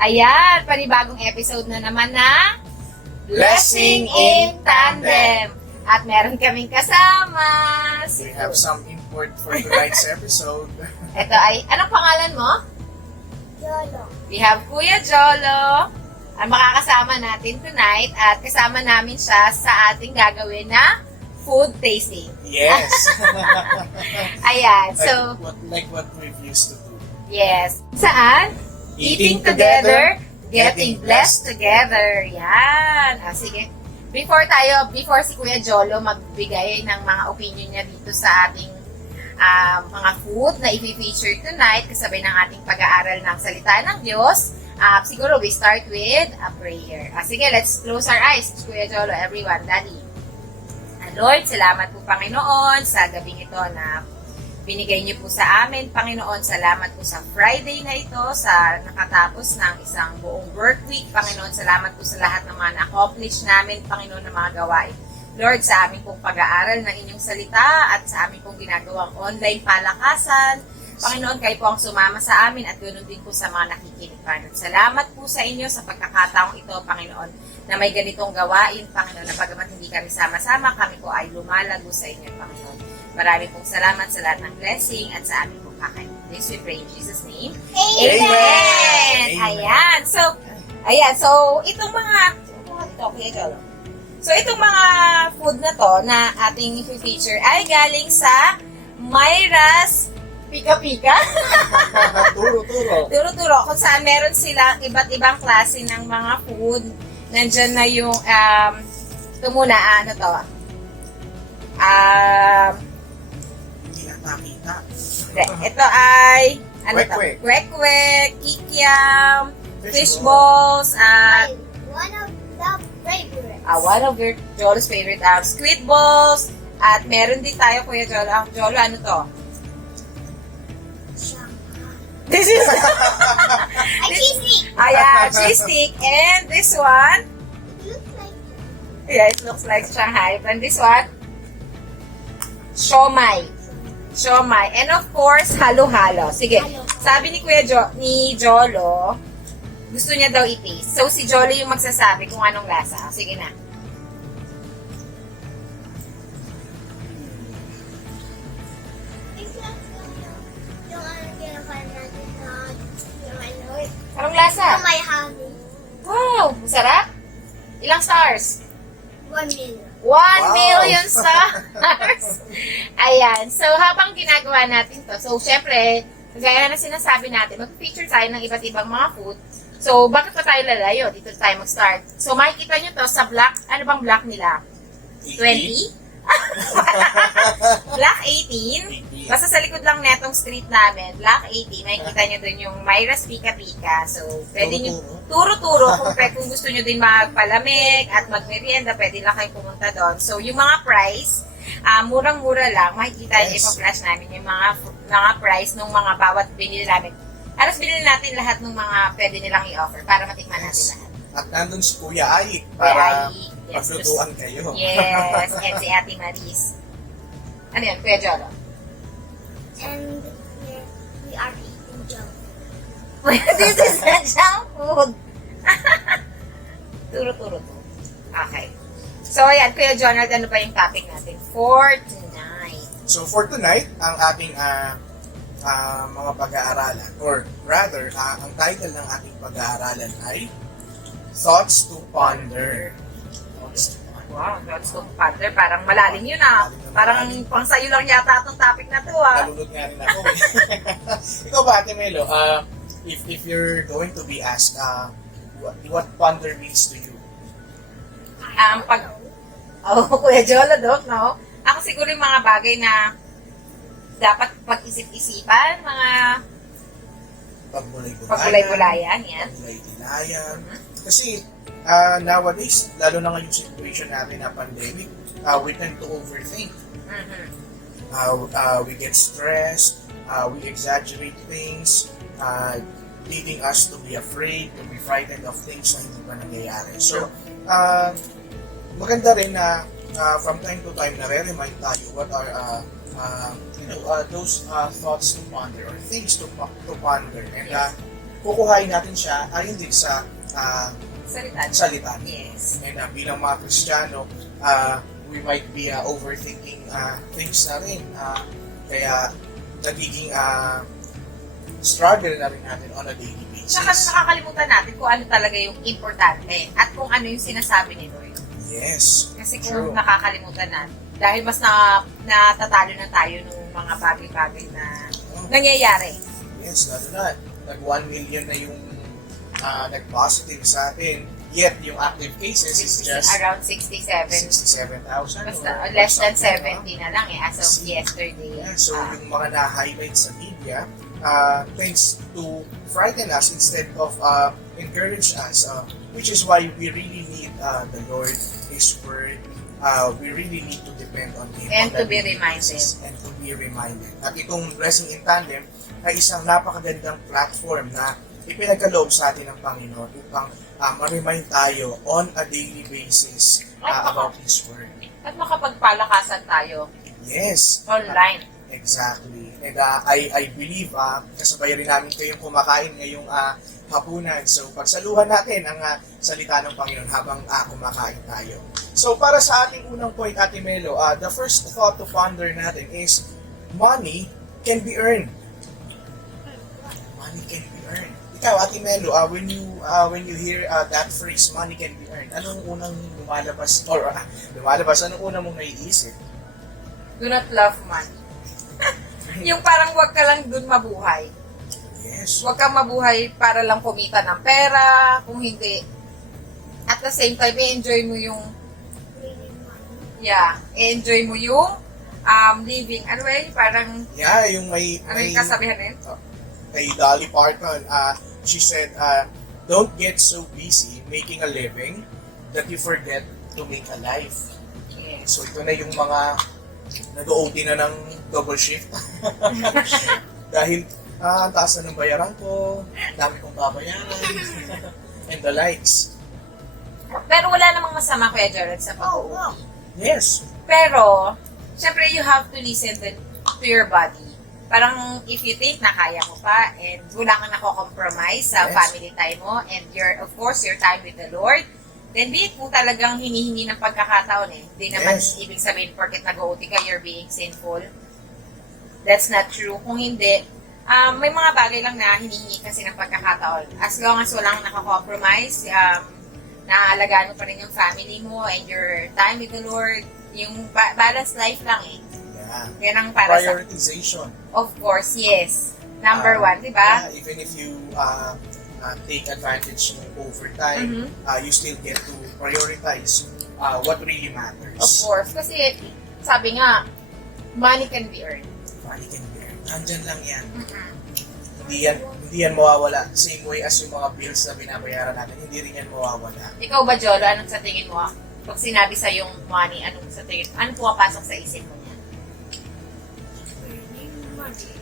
Ayan, panibagong episode na naman na Blessing in Tandem. At meron kaming kasama. We have some import for tonight's episode. Ito ay, anong pangalan mo? Yolo. We have Kuya Jolo, ang makakasama natin tonight. At kasama namin siya sa ating gagawin na food tasting. Yes. Ayan, so, like what we've used to do. yes. Saan? Eating together, getting blessed together. Yan. Sige. Before si Kuya Jolo magbigay ng mga opinion niya dito sa ating mga food na i-feature tonight kasabay ng ating pag-aaral ng salita ng Diyos, siguro we start with a prayer. Sige, let's close our eyes. Kuya Jolo, everyone, Daddy. Lord, salamat po Panginoon sa gabing ito na binigay niyo po sa amin, Panginoon. Salamat po sa Friday na ito, sa nakatapos ng isang buong work week. Panginoon, salamat po sa lahat ng mga na-accomplish namin, Panginoon, ng mga gawain. Lord, sa aming pong pag-aaral ng inyong salita at sa aming pong ginagawang online palakasan, Panginoon, kayo po ang sumama sa amin at ganoon din po sa mga nakikinig. Panginoon, salamat po sa inyo sa pagkakataong ito, Panginoon, na may ganitong gawain, Panginoon, na bagamat hindi kami sama-sama, kami po ay lumalago sa inyo, Panginoon. Maraming pong salamat sa lahat ng blessing at sa aming pong kakainin. This we pray in Jesus' name. Amen. Amen! Ayan. So, itong mga, itong mga food na to na ating i-feature ay galing sa Myra's Pika-Pika. Turo. Turo-turo. Kung saan meron silang iba't ibang klase ng mga food. Nandyan na yung, ito muna, ano to? Hindi nakita. Ito ay, ano to? Kwek-kwek. Kwek-kwek, kikiam, fish balls, at One of the favorites. one of your Jolo's favorite, squid balls, at meron din tayo, Kuya Jolo. Jolo, ano to? This is, A cheese stick. cheese stick, and this one, It looks like yeah, it looks like Shanghai, and this one, siomai. Siomai. And of course, halo-halo. Sige, Halo. sabi ni ni Jolo, gusto niya daw i-taste. So, si Jolo yung magsasabi kung anong lasa. Sige na. it's like yung ano kinakain natin na yung ano, Anong lasa? yung may honey. Wow! Masarap? Ilang stars? 1 million. 1 Wow. million stars! Ayan. So, habang ginagawa natin to, so, syempre, gaya na sinasabi natin, mag-feature tayo ng iba't ibang mga food. So, bakit pa tayo lalayo? Dito tayo mag-start. So, makikita nyo to sa block. Ano bang block nila? 20? Block 18. Basta sa likod lang netong street namin, Block 18, makikita nyo dun yung Myra's Pika-Pika. So, pwede nyo, turo-turo, kung gusto nyo din magpalamig at magmerienda, pwede lang kayo pumunta doon. So, yung mga price, murang-mura lang, makikita nyo, Yes. ipa-flash namin yung mga price ng mga bawat binili namin. Alas binili natin lahat ng mga pwede nilang i-offer para matikman natin lahat. At nandun si Kuya Ay para Kuya Ay, yes, maglutuan kayo. Yes, and si Ate Maris. Ano yun, Kuya Jolo? And we are eating junk. This is a junk food. Turo-turo to. Okay. So, ayan, Kuya Jonald, ano ba yung topic natin for tonight? So for tonight, ang ating mga pag-aaralan, or rather, ang title ng ating pag-aaralan ay Thoughts to Ponder. Thoughts to Ponder. Wow, that's so partner. Parang malalim yun ah. Parang pang sayo lang yata itong topic na to ah. Nalulod nga rin ako. Ikaw ba, Ate Melo, if you're going to be asked, what ponder means to you? Kuya Jolo, Dok, no? Ako siguro yung mga bagay na dapat pag-isip-isipan, mga pagulay-gulayan, yan. Pagulay-gulayan. Kasi nowadays, lalo na ngayong situation natin na pandemic, we tend to overthink. Mhm. We get stressed, we exaggerate things, leading us to be afraid, to be frightened of things na hindi pa nangyayari. So, maganda rin na from time to time nare-remind tayo what are those thoughts to ponder or things to ponder. And kukuhain natin siya ayon din sa Salita. salita. Yes. And bilang mga Kristiyano, we might be overthinking things na rin. Kaya nagiging struggle na rin natin on a daily basis. Tsaka nakakalimutan natin kung ano talaga yung importante at kung ano yung sinasabi ni Lord. Yes. Kasi True. kung nakakalimutan natin, dahil mas natatalo na tayo ng mga bagay-bagay na nangyayari. Yes, lalo na. Nag 1 million na yung nag-positive sa atin. Yet, yung active cases is just Around 67. 67,000. Basta or less than something, 70 na lang as of yesterday. Yeah, so yung mga na-highlight sa media, tends to frighten us instead of encourage us, which is why we really need the Lord, His Word. We really need to depend on Him. And on to be a daily reminded. basis and to be reminded. At itong Blessing in Tandem ay isang napakagandang platform na ipinagkaloob sa atin ng Panginoon upang ma-remind tayo on a daily basis about His Word. At makapagpalakasan tayo Yes. online. Exactly. And I believe, kasabay rin namin kayong kumakain ngayong hapunan. So, pagsaluhan natin ang salita ng Panginoon habang kumakain tayo. So, para sa ating unang point, Ate Melo, the first thought to ponder natin is, money can be earned. Money can be earned. Ikaw, Ate Melo, when you hear that phrase, money can be earned, anong unang lumalabas, anong unang mong naiisip? Do not love money. Yung parang wag ka lang dun mabuhay. Yes. Huwag kang mabuhay para lang kumita ng pera, kung hindi. At the same time, i-enjoy mo yung, i-enjoy mo yung living. Ano ba yun? Parang, Yeah, yung may ano yung kasabihan na yun? kay Dolly Parton, she said, don't get so busy making a living that you forget to make a life. Yes. So ito na yung mga nag-OT na ng double shift. Dahil ang taas na ng bayaran ko, dami kong babayaran, and the likes. Pero wala namang masama, Kuya Jared, sa pag-OT. Yes. Pero, syempre, you have to listen to your body. Parang, if you think na kaya mo pa, and wala kang nako-compromise sa Yes. family time mo, and of course, your time with the Lord, then be it kung talagang hinihingi ng pagkakataon eh. Hindi naman Yes. ibig sabihin, porket nag-OT ka, you're being sinful. That's not true. Kung hindi, may mga bagay lang na hinihingi kasi ng pagkakataon. As long as walang nako-compromise, naaalagaan mo pa rin yung family mo and your time with the Lord, yung balanced life lang eh. Yeah. Yan ang para sa... Prioritization. Of course, yes. Number one, di ba? Yeah, even if you take advantage ng overtime, you still get to prioritize what really matters. Of course. Kasi, sabi nga, money can be earned. Money can be earned. Nandyan lang yan. Hindi yan mawawala. Same way as yung mga bills na binabayaran natin, hindi rin yan mawawala. Ikaw ba, Jolo, anong sa tingin mo? Pag sinabi sa yung money, anong sa tingin mo? Anong pumapasok sa isip mo niya?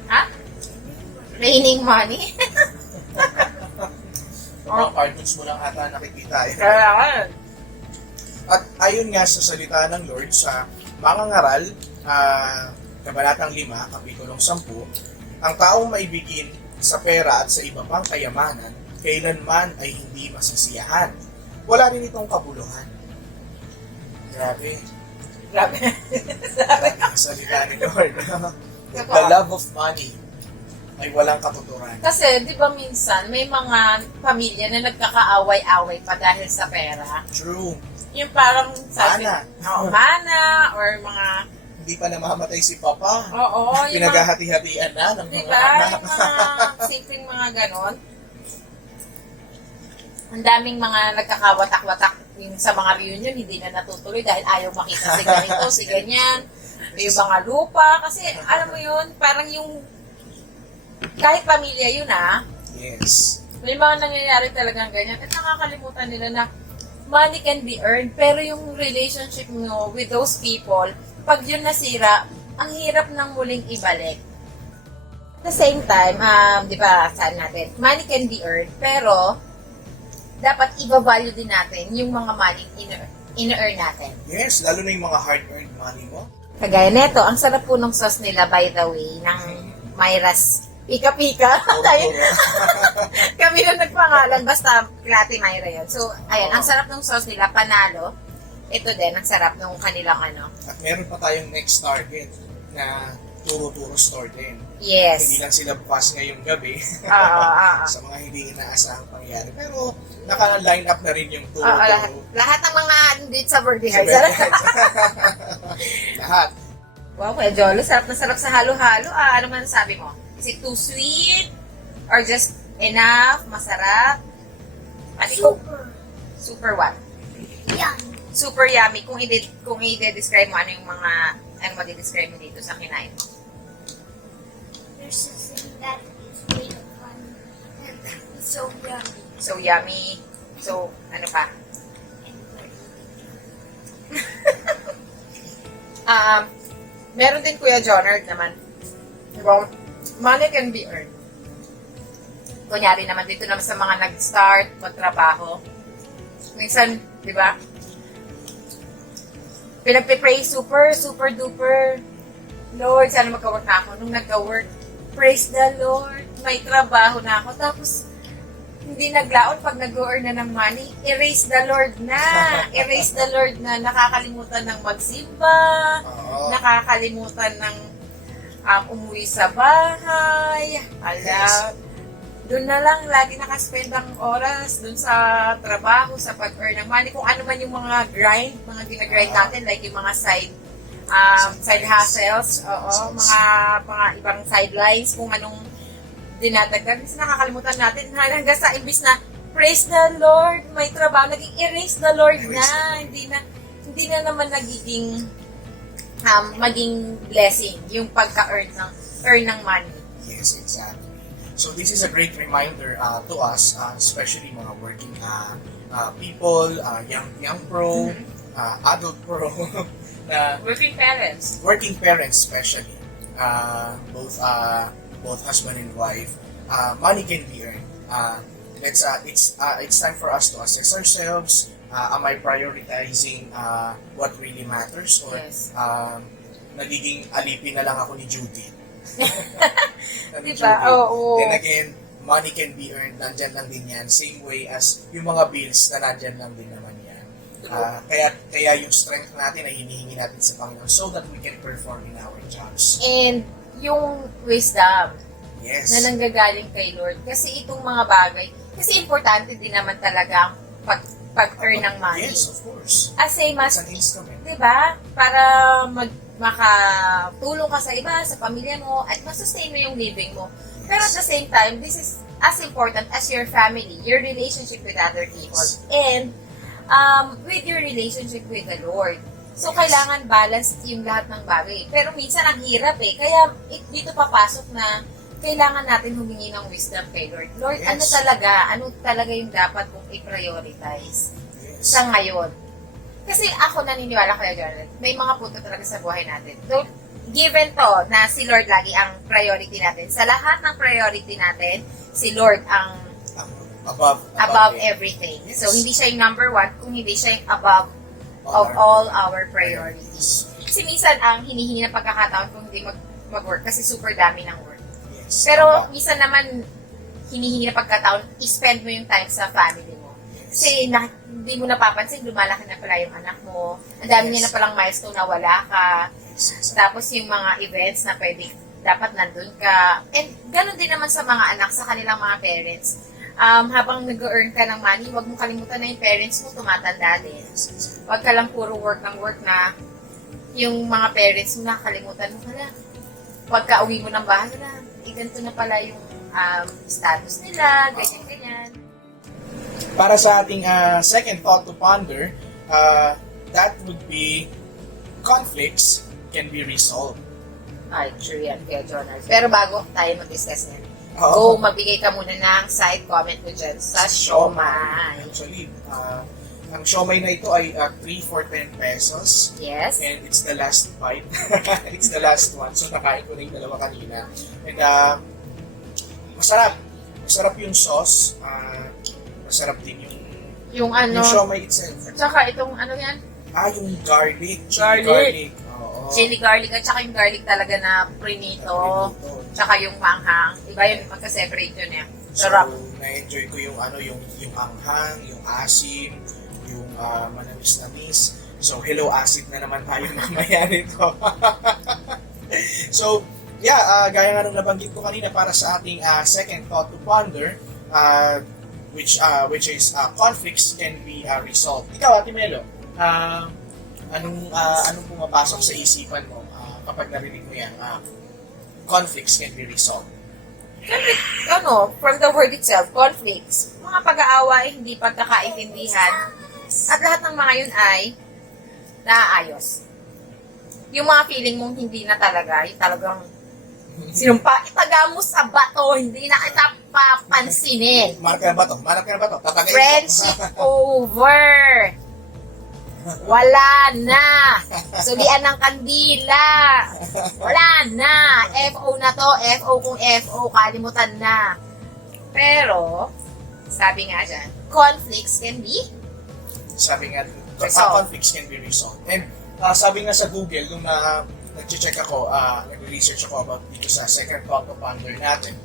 Ha? Raining money? Mga cartoons mo lang ata nakikita. Kailangan. At ayon nga sa salita ng Lord sa Mangangaral, Kabanatang 5, Kapitulong 10, ang taong maibigin sa pera at sa iba pang kayamanan, kailanman ay hindi masisiyahan. Wala rin itong kabuluhan. Grabe. Grabe. Grabe ang salita ni Lord. The love of money ay walang katuturan. Kasi, di ba minsan, may mga pamilya na nagkakaaway-away pa dahil sa pera. True. Yung parang sabi, Mana. mana, or mga, Hindi pa namamatay si Papa. oo, yung mga, Pinaghahati-hatian na ng di mga ba, anak. yung mga simpleng mga ganon. Ang daming mga nagkakawatak-watak yung sa mga reunion, hindi na natutuloy dahil ayaw makita si ganito, si ganyan. Yung mga lupa, kasi alam mo yun, parang yung, kahit pamilya yun Yes. may mga nangyayari talagang ganyan at nakakalimutan nila na money can be earned, pero yung relationship mo with those people, pag yun nasira, ang hirap nang muling ibalik. At the same time, di ba, saan natin, money can be earned, pero dapat i-value din natin yung mga money in-earn natin. Yes, lalo na yung mga hard-earned money mo. Kagaya neto, ang sarap po ng sauce nila, by the way, ng Myra's Pika-Pika. Tayo, kami pangalan, basta Klati Myra yun. So, ayan, ang sarap ng sauce nila, panalo. Ito din, ang sarap ng kanilang ano. At meron pa tayong next target na Turo-Turo store din. Yes. Hindi lang sila bukas ngayong gabi Oo. sa mga hindi inaasahang pangyayari. Pero naka-line up na rin yung Oo, lahat, Turo-Turo. lahat ng mga dito sa birthday Sa hearts. Lahat. Wow, Kuya Jolo, sarap na sarap sa halo-halo. Ano man sabi mo? Is it too sweet? Or just enough? Masarap? Ano ikaw? Super. Super what? Yan. Super yummy. Kung i-describe mo, ano yung mga, ano mo i-describe mo dito sa kinain mo? There's something that is made of fun. And it's so yummy. So yummy. So, ano pa? And good. Meron din Kuya Jonard naman. Diba? Money can be earned. Kunyari naman dito naman sa mga nag-start, magtrabaho. Minsan, di ba? Pinagpipray super, super duper. Lord, sana magka-work na ako. Nung nagka-work, praise the Lord, may trabaho na ako. Tapos, hindi naglaon pag nag-earn na ng money. Erase the Lord na. Erase the Lord na. Nakakalimutan ng magsimba. Oo. Nakakalimutan ng umuwi sa bahay. Ala, doon na lang lagi nakaspend ang oras doon sa trabaho, sa pag-earn ng money. Kung ano man yung mga grind, mga ginagrind natin, like yung mga side hustles, oo, mga ibang sidelines, kung anong dinadagdag. Kasi nakakalimutan natin hanggang sa imbis na praise the Lord, may trabaho, naging erase the Lord na. Hindi na naman nagiging maging blessing yung pagka-earn ng money. Yes, exactly. So this is a great reminder to us, especially mga working people, young pro, adult pro, na Working parents. working parents especially, both husband and wife, money can be earned. It's time for us to assess ourselves. Am I prioritizing what really matters, or Yes. nagiging alipin na lang ako ni Judy? Diba? Oo. Then again, money can be earned, nandyan lang din yan. Same way as yung mga bills na nandyan lang din naman yan. Kaya yung strength natin ay hinihingi natin sa Panginoon so that we can perform in our jobs. And yung wisdom Yes. na nanggagaling kay Lord. Kasi itong mga bagay, kasi importante din naman talaga ang pag-earn ng money. Yes, of course. As same It's as, an instrument. diba? Para makatulong ka sa iba, sa pamilya mo, at masustain mo yung living mo. Pero at the same time, this is as important as your family, your relationship with other people, and with your relationship with the Lord. So, kailangan balance yung lahat ng bagay. Pero minsan, ang hirap eh. Kaya, dito papasok na kailangan natin humingi ng wisdom kay Lord. Lord, Yes. ano talaga yung dapat kong i-prioritize Yes. sa ngayon? Kasi ako naniniwala kaya Jonathan, may mga punto talaga sa buhay natin. So, given to na si Lord lagi ang priority natin, sa lahat ng priority natin, si Lord ang above everything. Yes. So, hindi siya yung number one, kung hindi siya yung above of all our priorities. Kasi minsan, ang hinihingi ng pagkakataon kung hindi mag-work kasi super dami ng work. Yes. Pero, minsan naman, hinihingi ng pagkakataon, i-spend mo yung time sa family mo. Yes. Kasi hindi mo napapansin, lumalaki na pala yung anak mo. Ang dami niya na palang milestone na wala ka. Yes. Tapos yung mga events na dapat nandun ka. And ganun din naman sa mga anak, sa kanilang mga parents. Habang nag-earn ka ng money, huwag mong kalimutan na yung parents mo tumatanda din. Huwag ka lang puro work ng work na yung mga parents mo nakakalimutan mo pala. Pagka uwi mo ng bahay na, ganito na pala yung status nila, ganyan-ganyan. Para sa ating second thought to ponder, that would be conflicts can be resolved. Ay, true yan, Kuya Jonard. Pero bago tayo mag-discuss yan, Oo. magbigay ka muna ng side comment mo dyan sa siomai. Actually, ang siomai na ito ay 3 for 10 pesos. Yes? And it's the last bite. It's the last one. So, nakain ko na yung dalawa kanina. And masarap. Masarap yung sauce. Masarap din Yung ano, yung siomai itself. tsaka itong ano yan? Yung garlic. Garlic. Oo. Chili garlic at tsaka yung garlic talaga na prinito. Prinito. Tsaka yung manghang. Iba yun, magka-separate yun eh. Sarap. So, na-enjoy ko yung yung anghang, yung asim, yung manamis-namis. So, hello asim na naman tayo mamaya nito. So, yeah, gaya nga nung nabanggit ko kanina para sa ating second thought to ponder, which is conflicts can be resolved. Ikaw, Ate Melo, anong pumapasok sa isipan mo kapag narinig mo yan? Conflicts can be resolved. From the word itself, conflicts, mga pag-aaway, hindi pagkakaintindihan, at lahat ng mga yun ay naaayos. Yung mga feeling mong hindi na talaga, yung talagang sinumpa, itaga mo sa bato, hindi na kita papansinin. Marker ba to? Tatagayin ko. Friendship over. Wala na. Sulian ng kandila. Wala na. FO na to. FO kung FO. Kalimutan na. Pero, sabi nga dyan, conflicts can be Sabi nga, resolved. conflicts can be resolved. And sabi nga sa Google, nung nag-check ako, nag-research ako about dito sa second thought to ponder natin,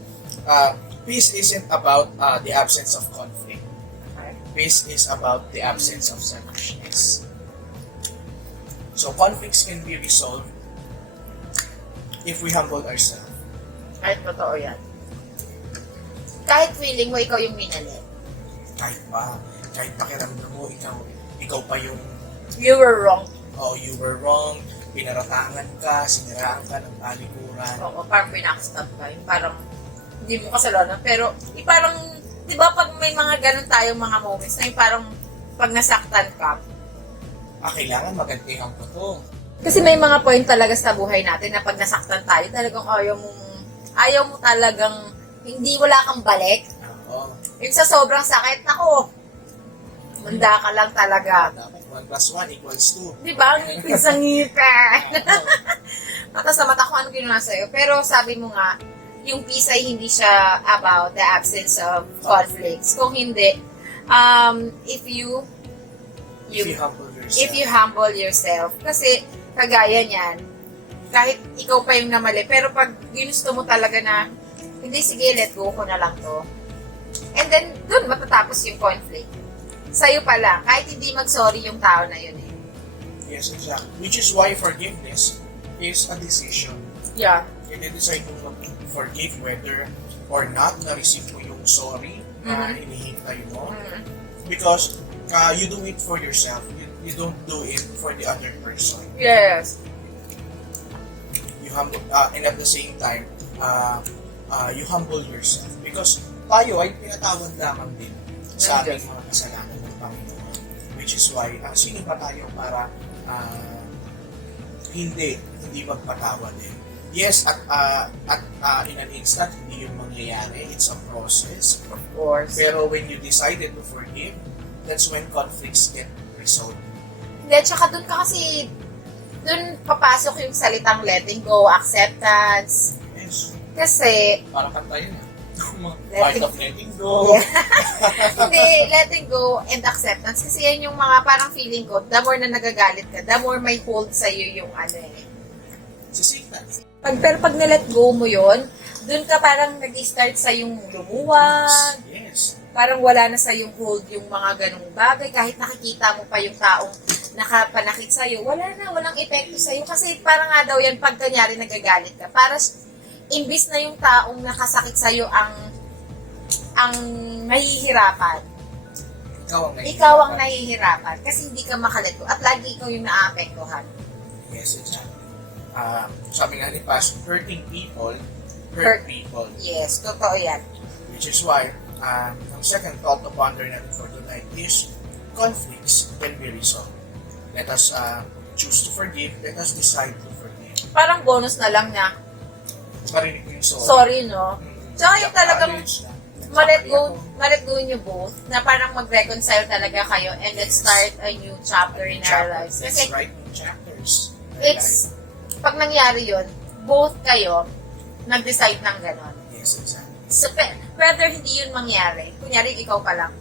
peace isn't about the absence of conflict. Peace is about the absence of selfishness. So conflicts can be resolved if we humble ourselves. Kahit totoo yan. Kahit feeling mo ikaw yung minali. Kahit pakiramdam mo, ikaw pa yung, You were wrong. you were wrong, pinaratangan ka, siniraan ka ng talikuran. Oo, parang pinakastab ka. Yung parang hindi mo kasalanan. Pero, parang, di ba pag may mga ganun tayong mga moments na yung parang pag nasaktan ka, Kailangan magantihan ko to. kasi may mga point talaga sa buhay natin na pag nasaktan tayo, talagang ayaw mo talagang, hindi wala kang balik. Oo. Yung sa sobrang sakit, nako, manda ka lang talaga. Dapat 1 plus 1 equals 2. Di ba? Ang ngipin sa ngipin. Mata sa mata kung ano ginawa sa'yo. Pero sabi mo nga, yung peace ay hindi siya about the absence of conflicts. Kung hindi, if you humble yourself, kasi kagaya niyan, kahit ikaw pa yung namali, pero pag ginusto mo talaga na, hindi, sige, let go ko na lang to. And then, dun matatapos yung conflict. Sa'yo pala, kahit hindi mag-sorry yung tao na yun eh. Yes, exactly. Which is why forgiveness is a decision. Yeah. I-decide mo forgive whether or not na-receive mo yung sorry na hinihintay mo. Because you do it for yourself. You don't do it for the other person. Yes. You humble, and at the same time, you humble yourself. Because tayo ay pinatawad lamang din sa ating mga kasalanan ng Panginoon. Which is why, sino ba tayo para hindi magpatawad din? Yes, at in an instant, hindi yung mangyayari. It's a process. Of course. Pero when you decided to forgive, that's when conflicts get resolved. Hindi, tsaka dun ka kasi, dun papasok yung salitang letting go, acceptance. Yes. Kasi, Parang kantayin na. Part Letting- of letting go. hindi, letting go and acceptance. Kasi yan yung mga parang feeling ko, the more na nagagalit ka, the more may hold sa'yo yung Sisitan. Pero pag nilet go mo yon, dun ka parang nag-start sa yung lumuwag, Yes. parang wala na sa yung hold yung mga ganong bagay, kahit nakikita mo pa yung taong nakapanakit sa'yo, walang epekto sa'yo. Kasi parang nga daw yan, pag kanyari nagagalit ka, para imbis na yung taong nakasakit sa'yo ang nahihirapan. Ikaw ang nahihirapan kasi hindi ka makalit go at lagi ikaw yung naaapektuhan. Yes, exactly. Sabi nga ni Pas, hurting people, hurt people. Yes, totoo yan. Which is why, ang second thought to ponder natin for tonight is conflicts can be resolved. Let us choose to forgive. Let us decide to forgive. Parang bonus na lang na, Marinig mo yung sorry. sorry no? Tsaka yung talagang Acknowledge na. malet go nyo both, na parang mag-reconcile talaga kayo and let's start a new chapter in our lives. Let's Kasi write new chapters. pag nangyari yun, both kayo nag-decide ng ganon. Yes, exactly. So, whether hindi yun mangyari, kunyari ikaw pa lang,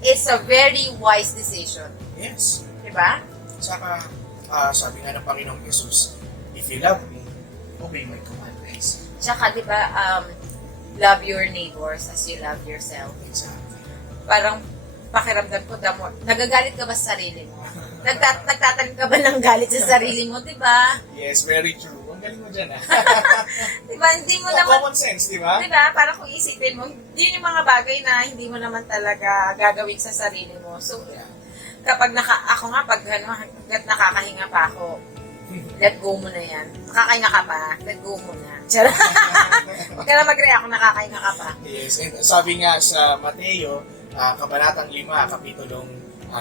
it's a very wise decision. Yes. Diba? Saka, sabi nga ng Panginoong Jesus, if you love me, obey my commandments. Tsaka, diba, love your neighbors as you love yourself. Exactly. Parang pakiramdam ko, nagagalit ka ba sa sarili mo? Nagtatanim ka ba ng galit sa sarili mo, di ba? Yes, very true. Ang galing mo dyan, Di ba, hindi mo naman, Common sense, di ba? di ba, parang kung isipin mo, yun yung mga bagay na hindi mo naman talaga gagawin sa sarili mo. So, kapag ako nga, pag hanggat nakakahinga pa ako, let go mo na yan. Nakakahinga ka pa, let go mo na. Charot. Huwag ka na mag-react kung nakakahinga ka pa. Yes, and sabi nga sa Mateo, Kabanatang 5, Kapitulong 9,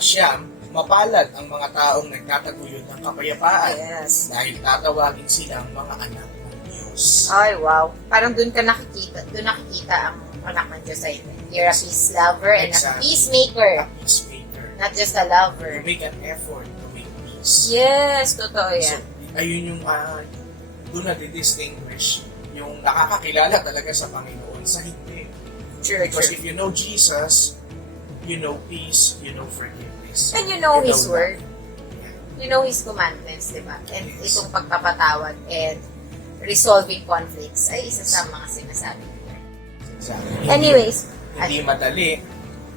mapalad ang mga taong nagtataguyod ng kapayapaan Yes. dahil tatawagin silang mga anak ng Diyos. Ay, wow. Parang doon nakikita ang anak ng Diyos ay you're a peace lover and a Exactly. peacemaker. A peacemaker. Not just a lover. You make an effort to make peace. Yes, totoo So, yan. ayun yung doon na distinguish yung nakakakilala talaga sa Panginoon sa hindi. True, Because true. if you know Jesus, you know peace, you know forgiveness. And you know His love. word. You know His commandments, di ba? And Yes. itong pagpapatawad and resolving conflicts ay isa sa mga sinasabi niya. Exactly. Anyways, Hindi madali,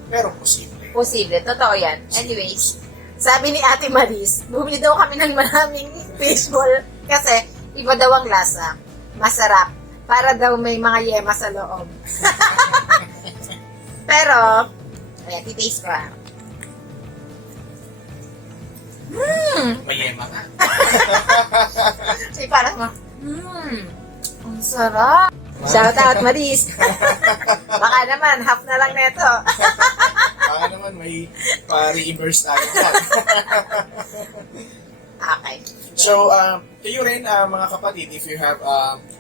pero posible. posible. Totoo yan. Anyways, sabi ni Ate Maris, bumili daw kami ng maraming fishball kasi iba daw ang lasa. Masarap. Para daw may mga yema sa loob. Pero, ayan, titaste ko ah. Mayema ka. Ay, parang ang sarap. Shout out, Maris. Baka naman, half na lang neto. Baka naman may pa-reimburse tayo dyan. Okay. So, kayo rin, mga kapatid, if you have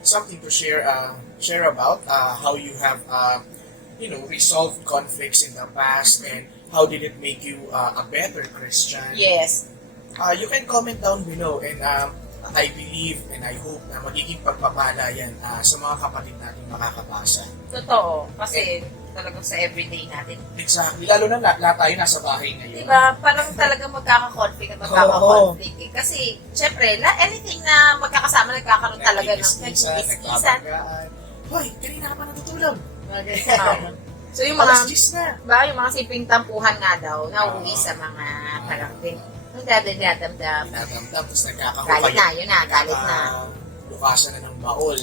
something to share about how you have, resolved conflicts in the past and how did it make you a better Christian, Yes. you can comment down below and I believe and I hope na magiging pagpapala yan sa mga kapatid natin makakabasa. Totoo. Kasi talagang sa everyday natin. Exactly. Lalo na lahat tayo nasa bahay ngayon. Diba? Parang talagang magkaka-conflict at magkaka-conflict eh. Kasi, syempre, anything na magkakasama, nagkakaroon talaga ng Nagkikis-kisan, nagkikis-kisan. nagbabagaan. Hoy, kanina ka pa natutulog. So, yung mga, Alas 10 na. ba, yung mga simpleng tampuhan nga daw, nauwi sa mga parang nagdadamdam. Nadamdam, tapos nagkakaroon Galit na, yun na, galit na. Lukasan na ng baol.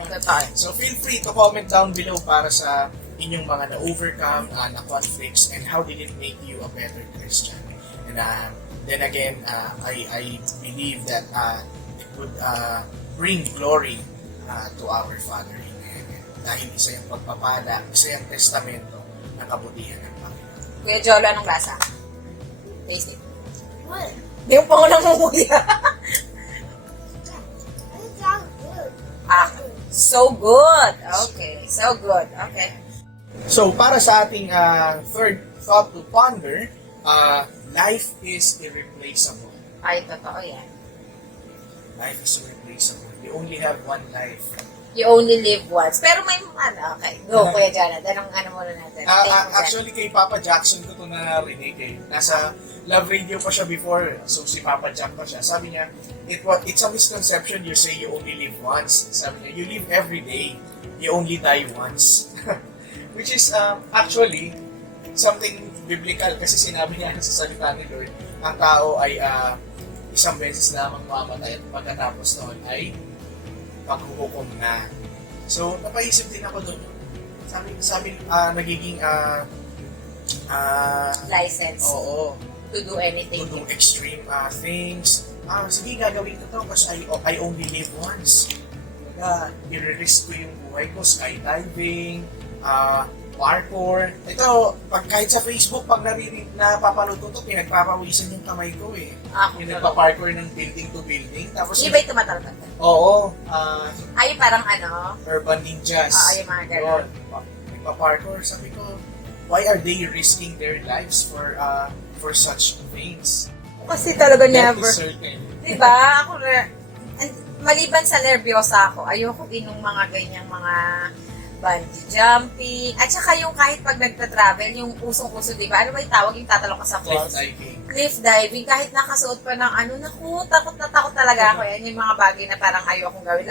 Totoo. So feel free to comment down below para sa inyong mga na-overcome na conflicts and how did it make you a better Christian. And then again, I believe that it would bring glory to our Father in heaven. Dahil isa yung pagpapala, isa yung testamento ng kabutihan ng Panginoon. Kuya Jolo, anong lasa? Taste it. What? Di mo pa ko namumuya. It sounds good. So good. Okay, so good. Okay. So, para sa ating third thought to ponder, life is irreplaceable. Ay, totoo yan. Life is irreplaceable. You only have one life. You only live once. Pero may, okay. Go, Kuya Jonathan. Anong muna natin? Actually, kay Papa Jackson ko ito narinig eh. Nasa Love Radio pa siya before, so si Papa Jack pa siya. Sabi niya, it's a misconception you say you only live once. Sabi niya, you live every day. You only die once. Which is actually something biblical kasi sinabi niya sa salita ni Lord, ang tao ay isang beses lamang mamatay at pagkatapos noon ay paghuhukom na. So, napaisip din ako doon. Sabi nagiging License oo, to do anything. to do extreme things. Sige, gagawin ko to kasi I only live once. I-risk ko yung buhay ko, skydiving, parkour. Ito, kahit sa Facebook, pag napapanood ko to, pinagpapawisan yung kamay ko eh. Yung nagpa-parkour ng building to building. Tapos, Hindi ba ito matalagad? oo, Ay, parang ano? urban ninjas. Yung mga ganun. Nagpa-parkour. Sabi ko, why are they risking their lives for such things? Kasi talaga Death never. is certain. Diba? Ako maliban sa nervyosa ako, ayoko din ng mga ganyang mga bungee jumping. At saka yung kahit pag nagta-travel, yung usong-uso, diba? Ano ba yung tawag? Yung tatalong ka sa Cliff falls? diving. Cliff diving. Kahit nakasuot pa ng naku, takot na takot talaga ako. Yan yung mga bagay na parang ayokong gawin.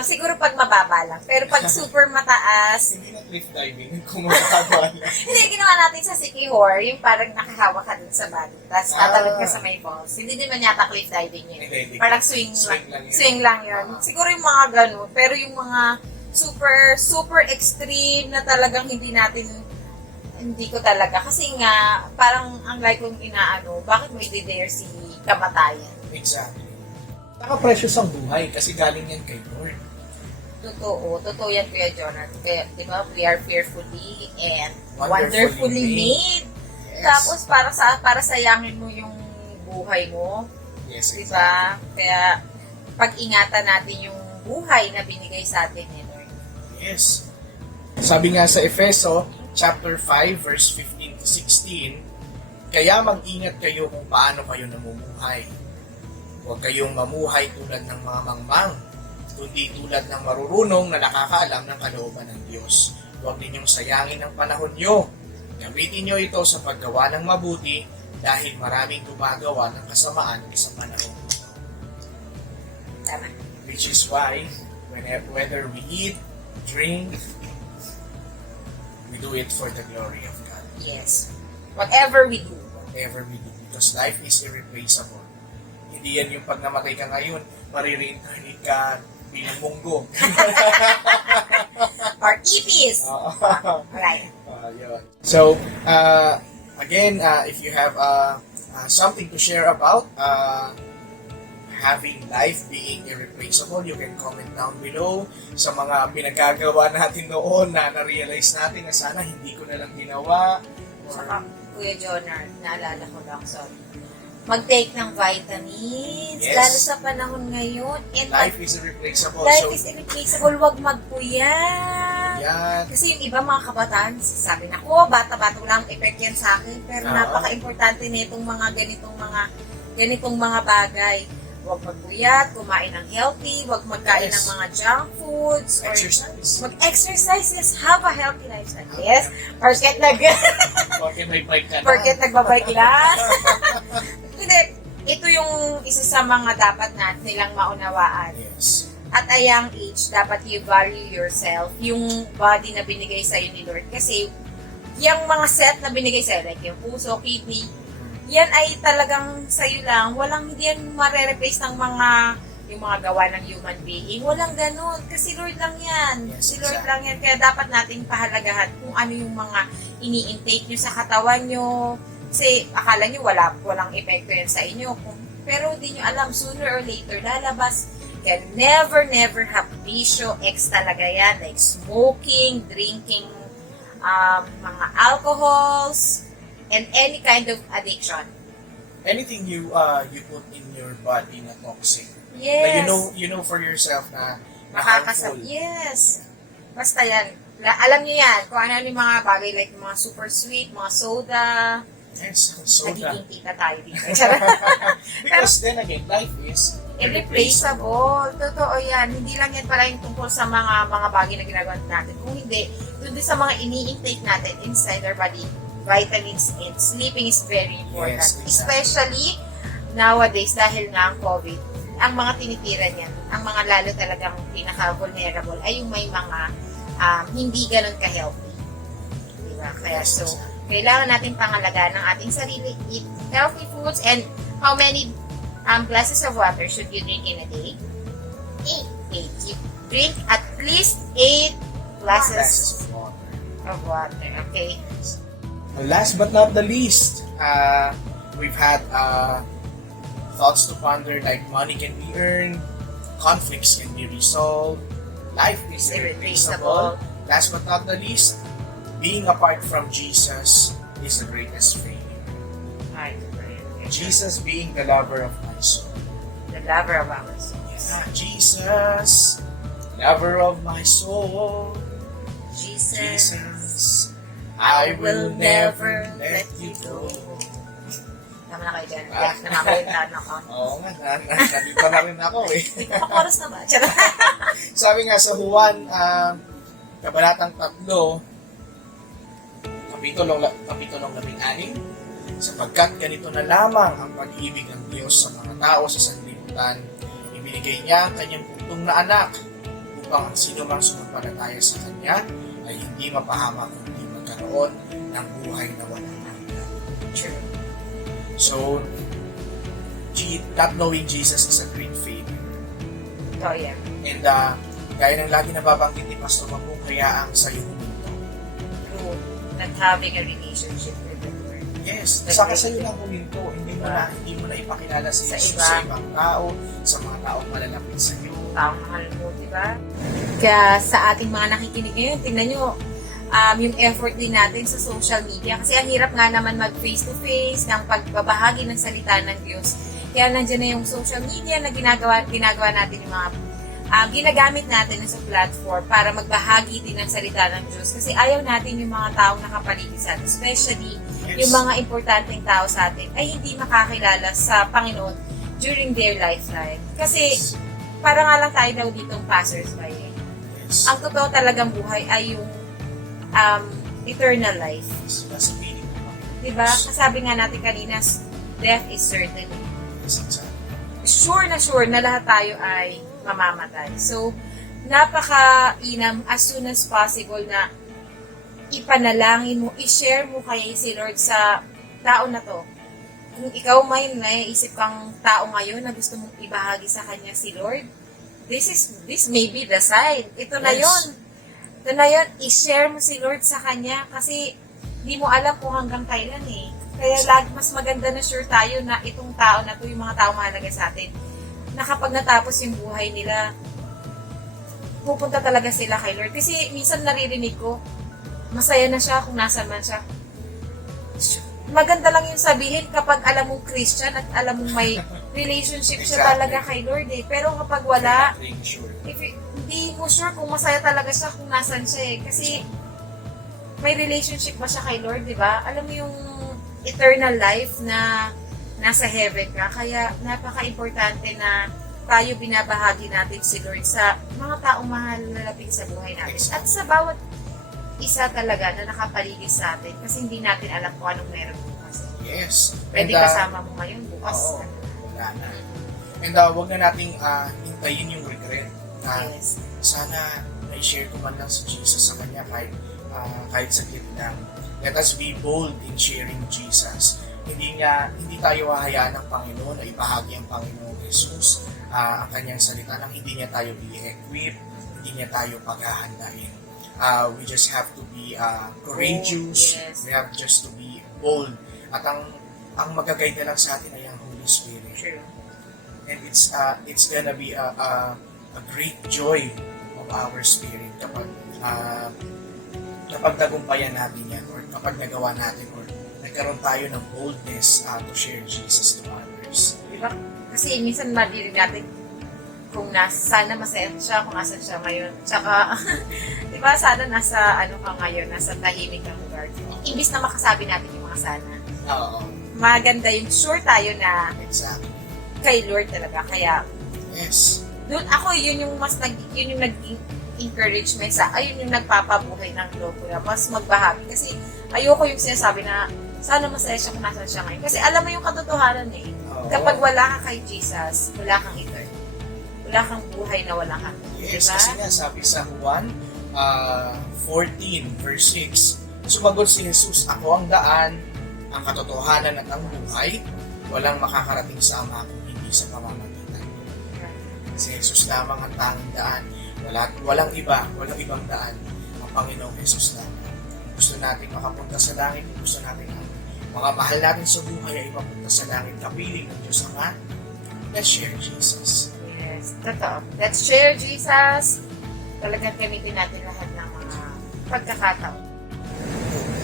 Siguro pag mababa lang. Pero pag super mataas, Hindi na cliff diving kung makakagawa lang. hindi, ginawa natin sa Sikihor, yung parang nakahawak ka dun sa body. Tapos tatalon ka sa may falls. Hindi din man yata cliff diving yun. Hindi. Parang swing Swing lang yun. Swing lang yun. Siguro yung mga ganun. Pero yung mga super extreme na talagang hindi ko talaga. Kasi nga, parang ang like kong inaano, bakit may dare si kamatayan? Exactly. Naka-precious ang buhay kasi galing yan kay Lord. Totoo yan, Kuya Jonathan. Kaya, di ba, we are fearfully and Wonderfully wonderfully made. Yes. Tapos, para sayangin mo yung buhay mo. Yes, Di exactly. ba? Kaya, pag-ingatan natin yung buhay na binigay sa atin ni Lord. Yes. Sabi nga sa Efeso, chapter 5, verse 15 to 16, kaya mag-ingat kayo kung paano kayo namumuhay. Huwag kayong mamuhay tulad ng mga mangmang, kundi tulad ng marurunong na nakakaalam ng kalooban ng Diyos. Huwag ninyong sayangin ang panahon nyo. Gamitin nyo ito sa paggawa ng mabuti dahil maraming gumagawa ng kasamaan sa panahon ito. Tama. Which is why, whether we eat, drink, we do it for the glory of God. Yes. Whatever we do. Whatever we do. Because life is irreplaceable. Hindi yan yung pag namatay ka ngayon, marireincarnate ka bilang munggo. Or ipis. Alright. Yun. So, again, if you have something to share about having life being irreplaceable, you can comment down below sa mga pinagagawa natin noon na na-realize natin na sana hindi ko na lang ginawa. Saka, Kuya Jonar, naalala ko lang, sorry. Mag-take ng vitamins, Yes. lalo sa panahon ngayon. And Life is irreplaceable. life So, is irreplaceable, wag magpuyat. yan. Kasi yung iba mga kabataan, sabi na ko, bata-bata lang effect yan sa akin. Pero Oo. napaka-importante nitong mga ganitong mga bagay. Huwag magpuyat, kumain ng healthy, huwag magkain Yes. ng mga junk foods, or Exercise. mag-exercise, yes, have a healthy lifestyle. Yes, porket Porque may bike ka na. porket nagbabike lang. Hindi, ito yung isa sa mga dapat nilang maunawaan. Yes. At a young age, dapat you value yourself, yung body na binigay sa'yo ni Lord. Kasi, yung mga set na binigay sa'yo, like yung puso, kidney, yan ay talagang sa'yo lang. Hindi yan mare-replace ng yung mga gawa ng human being. Walang ganun. Kasi Lord lang yan. Yes, Si Lord exactly. lang yan. Kaya dapat nating pahalagahan kung ano yung mga ini-intake nyo sa katawan nyo. Kasi akala nyo walang epekto yan sa inyo. Pero di nyo alam, sooner or later, lalabas. Kaya never have bisyo. Ex talaga yan. Like smoking, drinking, mga alcohols, and any kind of addiction. Anything you put in your body na toxic. Yes. Na you know for yourself na Makakasab. harmful. Yes. Basta yan. Alam niyo yan. Kung ano yung mga bagay like mga super sweet, mga soda. Yes, soda. Nagiging tita tayo dito. Because then again, life is Irreplaceable. Totoo yan. Hindi lang yan pala yung tungkol sa mga bagay na ginagawa natin. Kung hindi, doon din sa mga ini-intake natin inside our body, vitamins and sleeping is very important. Yes, exactly. Especially nowadays dahil nga ang COVID, ang mga tinitira niyan, ang mga lalo talagang pinaka-vulnerable ay yung may mga hindi ganun ka-healthy. Diba? Kaya Yes, so, exactly. kailangan natin pangalagaan ng ating sarili, eat healthy foods, and how many glasses of water should you drink in a day? 8. You drink at least 8 Glasses glasses of water. of water. Okay? Last but not the least, we've had thoughts to ponder like money can be earned, conflicts can be resolved, life is irreplaceable. Last but not the least, being apart from Jesus is the greatest failure. Alright. Jesus being the lover of my soul. The lover of our souls. Yeah, Jesus, lover of my soul. Jesus. Jesus, I will never let you go. Tama na kayo dyan. Ah. Namakalintan ako. Oo nga, nandito na rin ako eh. Nakakoras na ba? Charot. Sabi nga sa Juan, Kabanatang 3, Kapitulong 16, sapagkat ganito na lamang ang pag-ibig ng Diyos sa mga tao sa sanlibutan. Ibinigay niya ang kanyang bugtong na anak upang ang sino mang sumampalataya sa Kanya ay hindi mapahamak kundi magkaroon ng buhay na walang hanggan. True. So, not knowing Jesus is a great failure. So, yeah. And gaya ng lagi nababanggit ni Pastor, wag mong hayaang sa'yo huminto. True. Not having a relationship with the Lord. Yes, saka sa'yo lang huminto. Hindi mo na ipakilala si Sa Jesus iba. sa ibang tao, sa mga taong malalapit sa'yo. Taong mahal mo, di ba? Kaya sa ating mga nakikinig ngayon, tingnan nyo, yung effort din natin sa social media. Kasi ang hirap nga naman mag face-to-face ng pagbabahagi ng salita ng Diyos. Kaya nandiyan na yung social media na ginagawa natin yung mga ginagamit natin sa platform para magbahagi din ng salita ng Diyos. Kasi ayaw natin yung mga taong nakapaligid sa atin, especially yung mga importanteng tao sa atin, ay hindi makakilala sa Panginoon during their lifetime. Kasi para nga lang tayo daw ditong passers-by. Yes. Ang totoo talagang buhay ay yung eternal life. Sila sa piling ng Panginoon. Diba? Kasabi nga natin kanina, death is certain. Yes, exactly. Sure na lahat tayo ay mamamatay. So, napaka-inam as soon as possible na ipanalangin mo, i-share mo kay si Lord sa tao na to. Kung ikaw may naiisip kang tao ngayon na gusto mong ibahagi sa kanya si Lord, this may be the sign. Ito na Yes. yon. Ito na yon, i-share mo si Lord sa kanya kasi hindi mo alam kung hanggang kailan eh. Kaya mas maganda na sure tayo na itong tao na to, yung mga tao mahalaga sa atin, na kapag natapos yung buhay nila, pupunta talaga sila kay Lord. Kasi minsan naririnig ko, masaya na siya kung nasan man siya. Maganda lang yung sabihin kapag alam mong Christian at alam mong may relationship siya Exactly. talaga kay Lord eh. Pero kapag wala, Not really sure. hindi mo sure kung masaya talaga siya kung nasan siya eh. Kasi may relationship ba siya kay Lord, di ba? Alam mo yung eternal life na nasa heaven ka. Kaya napaka-importante na tayo binabahagi natin si Lord sa mga taong mahal na lapit sa buhay natin. At sa bawat isa talaga na nakapaligid sa atin kasi hindi natin alam kung anong meron bukas. Yes. Pwede And, kasama mo ngayon, bukas. oo. Wala na. And wag na nating hintayin yung regret. Yes. Sana na-share ko man lang si Jesus sa kanya kahit saglit lang. Let us be bold in sharing Jesus. Hindi tayo hahayaan ng Panginoon na ibahagi ang Panginoong Jesus ang kanyang salita nang hindi niya tayo i-equip, hindi niya tayo paghahandain. We just have to be courageous. Yes. We have just to be bold. At ang mag-guide na lang sa atin ay ang Holy Spirit. True. And it's gonna be a great joy of our spirit kapag nagumpayan natin yan or kapag nagawa natin or nagkaroon tayo ng boldness to share Jesus to others. Diba? Kasi minsan maririnig natin kung sana masaya siya, kung nasan siya ngayon. Tsaka, diba, sana nasa ka ngayon, nasa tahimik ng lugar. Imbis na makasabi natin yung mga sana. Oo. Maganda yung sure tayo na Exactly. kay Lord talaga. Kaya, Yes. doon ako, yun yung naging encouragement ayun yung nagpapabuhay ng loob ko na mas magbahagi. Kasi ayoko yung sinasabi na sana masaya siya kung nasan siya ngayon. Kasi alam mo yung katotohanan eh. Oo. Kapag wala ka kay Jesus, wala kang eternal. Wala kang buhay na walang hanggan. Yes, Diba? kasi nga sabi sa Juan 14 verse 6, sumagot si Jesus, "Ako ang daan, ang katotohanan at ang buhay, walang makakarating sa Ama kung hindi sa pamamagitan ko." Si Jesus lamang ang tanging daan. Walang ibang daan. Ang Panginoong Jesus lamang. Gusto natin makapunta sa langit, gusto natin ang mga mahal natin sa buhay ay mapunta sa langit. Kapiling ng Diyos Ama. Let's share Jesus. Yes, totoo. Let's share Jesus. Talagang gamitin natin lahat ng mga pagkakataon.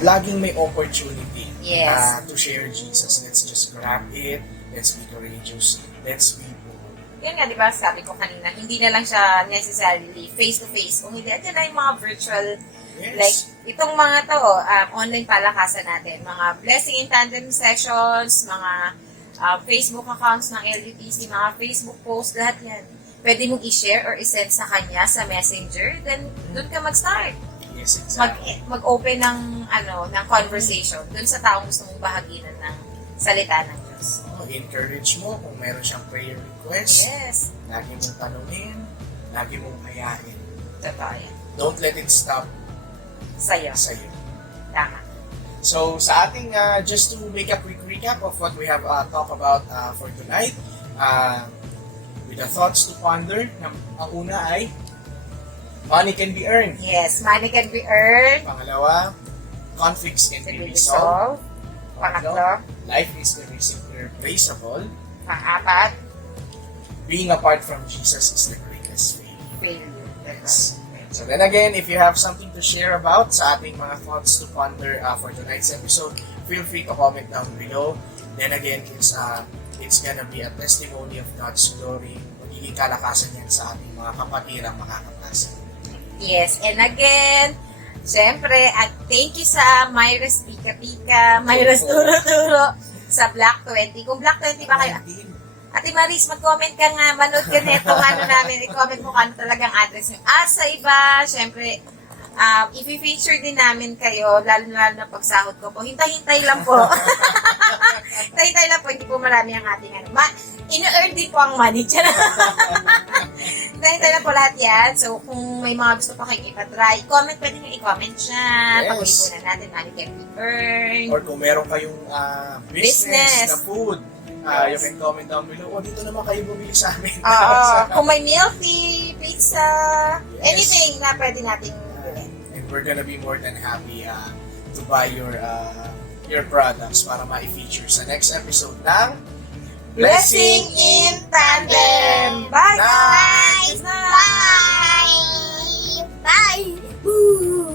Laging may opportunity Yes. to share Jesus. Let's just grab it. Let's be courageous. Let's be bold. Yan nga, di ba, sabi ko kanina, hindi na lang siya necessarily face-to-face. Kung hindi, dyan na yung mga virtual, Yes. like, itong mga to, online palakasan natin, mga blessing in tandem sessions, mga Facebook accounts ng LUTC, mga Facebook posts, lahat yan. Pwede mong i-share or i-send sa kanya sa messenger, then doon ka mag-start. Yes, exactly. Mag-open ng conversation doon sa taong gusto mong bahaginan ng salita ng Diyos. Encourage mo kung meron siyang prayer request. Yes. Lagi mong tanungin. Lagi mong hayain. Totoo yan. Don't let it stop Sa'yo. sa'yo. Tama. So, sa ating, just to make a quick recap of what we have talked about for tonight, with the thoughts to ponder, ang una ay, money can be earned. Yes, money can be earned. Pangalawa, conflicts can Can be be resolved. resolved. Pangatlo. Life is irreplaceable. Pang-apat. Being apart from Jesus is the greatest failure. Failure. Yes. So then again, if you have something to share about sa ating mga thoughts to ponder for tonight's episode, feel free to comment down below. Then again, it's gonna be a testimony of God's glory. Magiging kalakasan yan sa ating mga kapatirang makakapasa. Yes, and again, siyempre, at thank you sa Myra's Pika Pika, Myra's Turo-Turo sa Black 20. Kung Black 20 ba kayo? Ate Maris, mag-comment ka nga, manood ka nito, ano namin, i-comment mo kung ano talagang address nyo. At sa iba, syempre, i-feature din namin kayo, lalo na pagsahod ko po. Hintay-hintay lang po. Hintay-hintay lang po, hindi po marami ang ating ano. Ina-earn din po ang money dyan. Hintay-hintay lang po lahat yan. So, kung may mga gusto pa kayong ipatry, pwede nyo i-comment Yes. dyan. Pag-ipunan natin, money can be earned. Or kung meron kayong business Business. na food, you can comment down below. O, dito naman kayo bumili sa amin. Oo. Kung may milk tea, pizza, Yes. anything na pwede nating gawin. And we're gonna be more than happy to buy your products para ma-feature sa next episode ng Blessing in Tandem! Bye, guys! Bye! Bye!